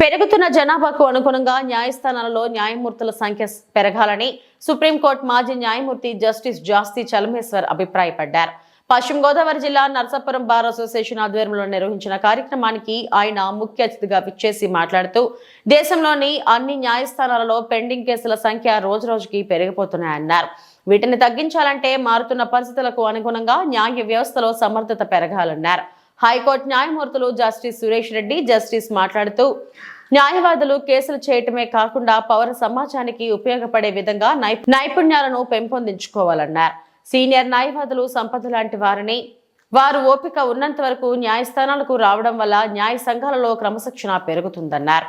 పెరుగుతున్న జనాభాకు అనుగుణంగా న్యాయస్థానాలలో న్యాయమూర్తుల సంఖ్య పెరగాలని సుప్రీంకోర్టు మాజీ న్యాయమూర్తి జస్టిస్ జాస్తి చలమేశ్వర్ అభిప్రాయపడ్డారు. పశ్చిమ గోదావరి జిల్లా నర్సాపురం బార్ అసోసియేషన్ ఆధ్వర్యంలో నిర్వహించిన కార్యక్రమానికి ఆయన ముఖ్య అతిథిగా విచ్చేసి మాట్లాడుతూ దేశంలోని అన్ని న్యాయస్థానాలలో పెండింగ్ కేసుల సంఖ్య రోజురోజుకి పెరిగిపోతున్నాయన్నారు. వీటిని తగ్గించాలంటే మారుతున్న పరిస్థితులకు అనుగుణంగా న్యాయ వ్యవస్థలో సమర్థత పెరగాలన్నారు. హైకోర్టు న్యాయమూర్తులు జస్టిస్ సురేష్ రెడ్డి జస్టిస్ మాట్లాడుతూ న్యాయవాదులు కేసులు చేయటమే కాకుండా పౌర సమాజానికి ఉపయోగపడే విధంగా నైపుణ్యాలను పెంపొందించుకోవాలన్నారు. సీనియర్ న్యాయవాదులు సంపద లాంటి వారిని వారు ఓపిక ఉన్నంత వరకు న్యాయస్థానాలకు రావడం వల్ల న్యాయ సంఘాలలో క్రమశిక్షణ పెరుగుతుందన్నారు.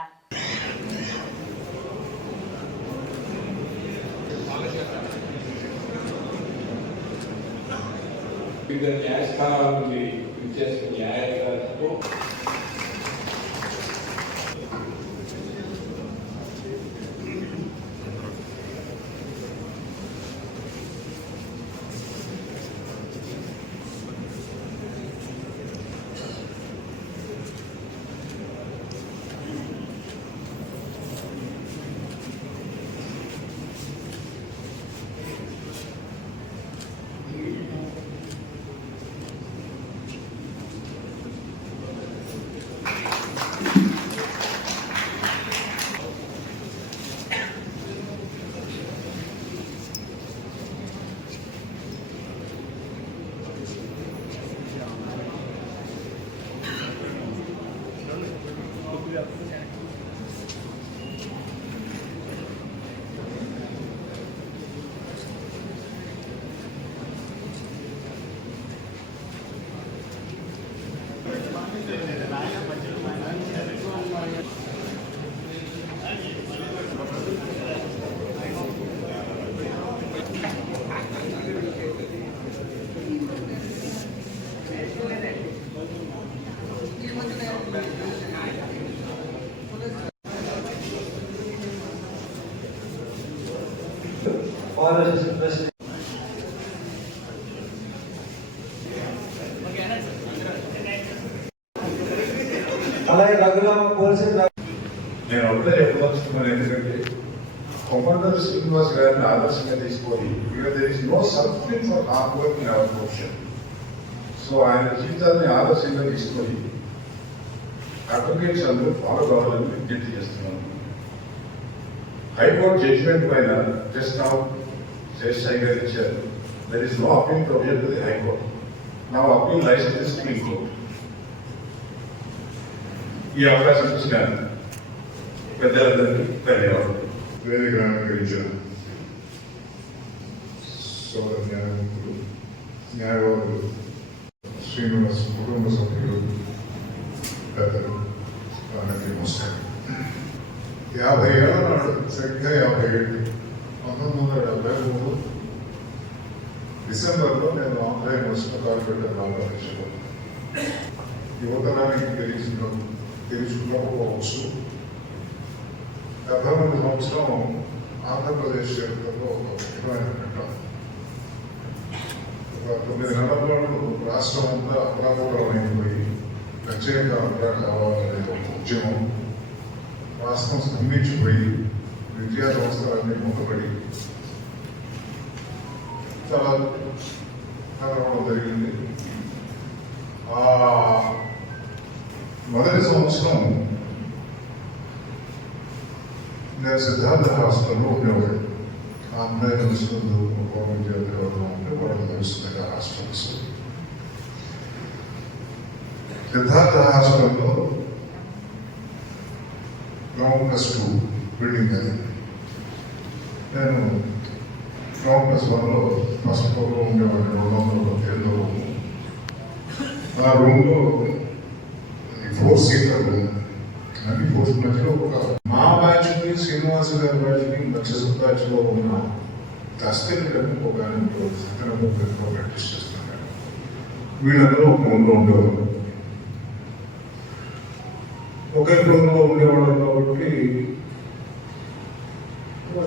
నేను ఒకటే చెప్పదలుచుకున్నాను. ఎందుకంటే కొమ్మర్దర్ శ్రీనివాస్ గారిని ఆదర్శంగా తీసుకొని there is no substitute for hard work in our profession. So ఆయన జీవితాన్ని ఆదర్శంగా తీసుకొని అడ్వకేట్స్ అందరూ ఫాలో కావాలని విజ్ఞప్తి చేస్తున్నాను. హైకోర్టు జడ్జిమెంట్ పైన జస్ట్ నౌ జడ్జ్ సాయి గారు ఇచ్చారు. There is no appeal provision to the high court. Now appeal lies to the supreme court. ఈ అవకాశం ఇచ్చిన పెద్దలందరికీ ధన్యవాదాలు. వేదిక అలంకరించిన సోదర న్యాయమూర్తులు, న్యాయవాదులు, శ్రీనివాస్ కుటుంబ సభ్యులు, పెద్దలు అందరికీ నమస్కారం. 50 ఏళ్ళ నాడు సరిగ్గా 50 ఏళ్ళు 1973 డిసెంబర్లో నేను ఆంధ్ర యూనివర్సిటీలో కార్పొరేటర్ రామకృష్ణ యువతరానికి తెలుసుకోకపోవచ్చు. 70 సంవత్సరం ఆంధ్రప్రదేశ్ చరిత్రలో ఒక ముఖ్యమైన ఘట్టం. ఒక 9 నెలల పాటు రాష్ట్రం అంతా అప్రాకూలమైపోయి ప్రత్యేక ఆంధ్ర కావాలనే ఒక ఉద్యమం రాష్ట్రం స్తంభించిపోయి విద్యా సంస్థలన్నీ మూతపడి చాలా కలవడం జరిగింది. మొదటి సంవత్సరం నేను సిద్ధార్థ హాస్టల్లో ఉండేవాడు. ఆంధ్ర యూనివర్సిటీ విద్యార్థులు ఉంటే వాళ్ళు తెలుస్తుంది హాస్టల్స్. సిద్ధార్థ హాస్టల్లో గ్రౌండ్ +2 బిల్డింగ్ అది. నేను గ్రౌండ్ +1లో ఫస్ట్ ఫ్లోర్లో ఉండేవాడిని. 237 రూము. ఆ రూమ్లో 4 సీటర్ రూమ్. అన్ని 4 మధ్యలో ఒక మా బ్యాచ్కి శ్రీనివాస గారి బ్యాచ్కి నక్షత్ర బ్యాచ్లో ఉన్న దస్తగిరి ఒక ప్రాక్టీస్ చేస్తున్నాను. వీళ్ళందరూ ఒక రూమ్లో ఉండేవారు. ఒకే ఫ్లోర్లో ఉండేవాడు కాబట్టి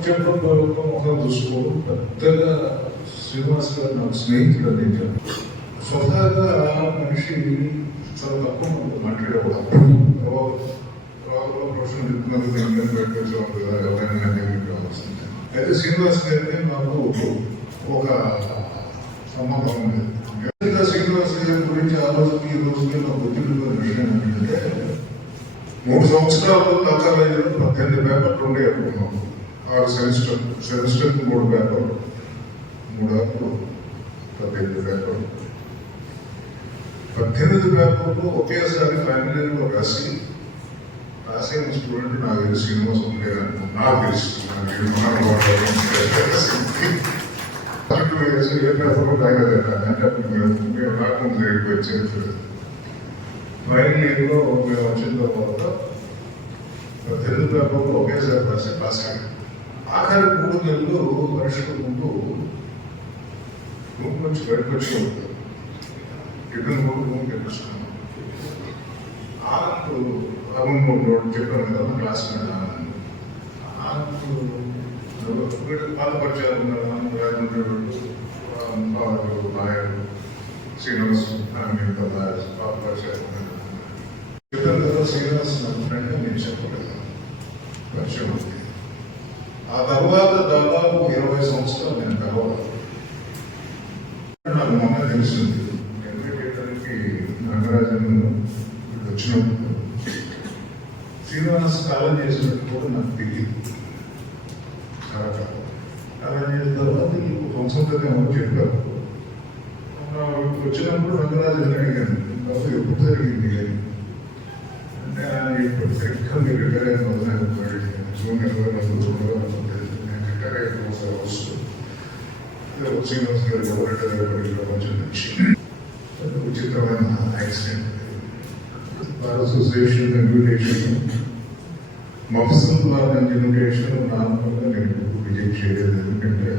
చెప్పడం ముఖం చూసుకోవడం పెద్దగా శ్రీనివాస్ గారు నాకు స్నేహితులు అందించారు. స్వతహాగా మనిషి చాలా తక్కువ మాట్లాడేవాడు. లోపల ప్రొఫెషన్ చెప్తున్నందుకు నేను పెట్టవచ్చు కదా, ఎవరైనా నా దగ్గరికి రావాల్సిందే. అయితే శ్రీనివాస్ గారికి నాకు ఒక సంబంధం ఉంది. ఇంకా శ్రీనివాస్ గారి గురించి ఆ రోజుకి ఈ రోజుకి నాకు గుర్తుండిపోయిన విషయం ఏంటంటే 3 సంవత్సరాలు కాలేజీలో 18 పేపర్లు ఉండే అనుకున్నాం. 6 సెమిస్టర్కి 3 పేపర్లు, 3 ఆకులు 18 పేపర్లు. 18 పేపర్లు ఒకేసారి ఫైనల్ ఇయర్లో రాసిన స్టూడెంట్ నాకు తెలిసి శ్రీనివాస్ ఉండేదని నాకు తెలుసు. ఏ పేపర్లు తాగలేదు అంటే మేము రాకుండా జరిగిపోయి చరిత్ర. ఫైనల్ ఇయర్లో మేము వచ్చిన తర్వాత 18 పేపర్లు ఒకేసారి రాశాను. ఆఖరి 3 నెలలు పరీక్షల ముందు రూమ్ నుంచి బయటకు వచ్చి ఉంటారు. టిఫిన్ కూడా రూమ్ తెప్పించుకున్నాం. ఆనంద్ చెప్పాను కదా క్లాస్ మీద పాల్పరిచారు నాయుడు శ్రీనివాస్ పాల్పరిచారు. చెప్పాను కదా శ్రీనివాస్ నాకు ఫ్రెండ్ నేను చెప్పలేదు పరిచయం. ఆ తర్వాత దాదాపు 20 సంవత్సరాలు నేను కలవాలి. నాకు మొన్న తెలిసింది ఎడ్యుకేటర్కి నాగరాజన్ వచ్చినప్పుడు శ్రీనివాస్ కాలం చేసినట్టు కూడా నాకు తెలియదు. కాలం చేసిన తర్వాత నీకు సంస్కృతం ఏమో చెప్పారు. వచ్చినప్పుడు రంగరాజన్ అడిగాను బాబు ఎప్పుడు జరిగింది అని. అంటే ఆయన ఇప్పుడు సరిగ్గా మీరు రిటైర్ అయిన వదిలేదు జూన్ 20 నేను రిటైర్ అయిన వస్తూ శ్రీనివాస్ గారు రిటైర్ అయిపోయి కొంచెం విచిత్రమైన యాక్సిడెంట్. బార్ అసోసియేషన్ ఇన్విటేషన్, మఫ్సల్ బార్ ఇన్విటేషన్ నార్మల్గా నేను రిజెక్ట్ చేయలేదు. ఎందుకంటే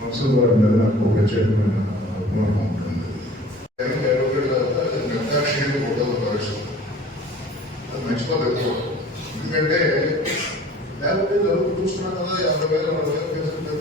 మఫ్సల్ బార్ మీద నాకు ఒక ప్రత్యేకమైన అభిమానం ఉంటుంది. నిర్దాక్షిణ్యం ఫోటోలు పరిశ్రమ అది మర్చిపోలేదు. ఎందుకంటే లేకపోతే జరుగు చూస్తున్నాం కదా 50,000 40,000